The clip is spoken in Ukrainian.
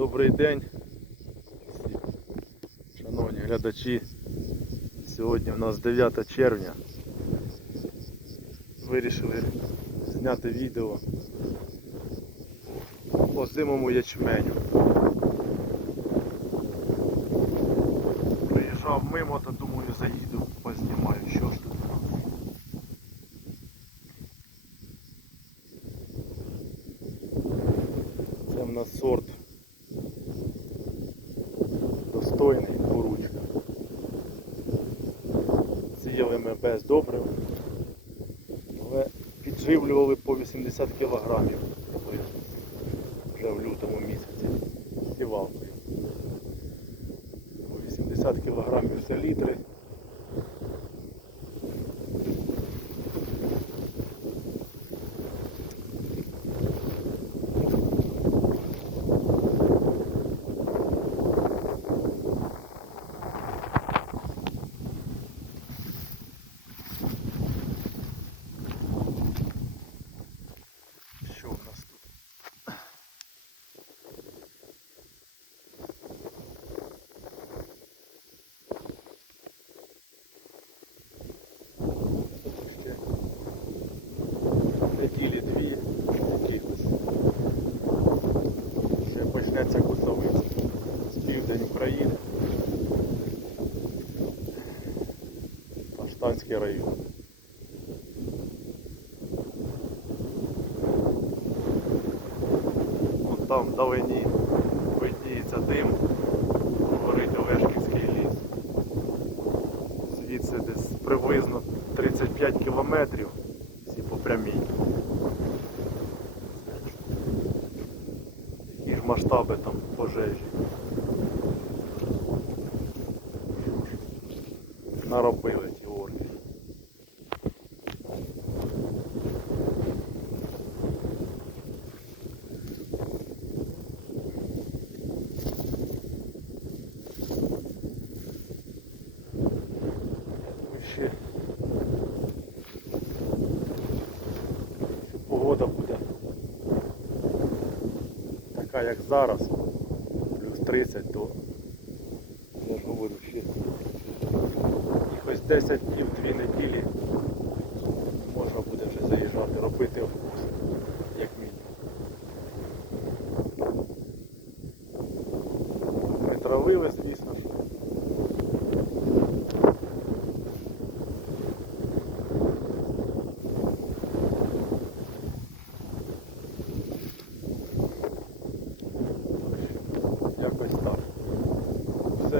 Добрий день, шановні глядачі. Сьогодні у нас 9 червня. Вирішили зняти відео по зимому ячменю. Приїжджав мимо, то думаю заїду, познімаю, що ж тут. Це в нас сорт достойний поручка. Сіяли ми без добрив, але підживлювали по 80 кілограмів вже в лютому місяці сівалкою. По 80 кілограмів селітри. Що в нас тут? Тут ще неділі дві якихось. Ще почнеться кусовиця з південь України. Каштанський район. Вон там вдалині видніється дим, горить Олешківський ліс. Звідси десь приблизно 35 кілометрів всі по прямій. Які ж масштаби там пожежі. Наробили ті погода буде така як зараз, плюс 30, то я ж говорю ще якось 10 днів, 2 неділі можна буде вже заїжджати, робити вкус, як мінімум. Притравили, звісно ж. Якось так. Все,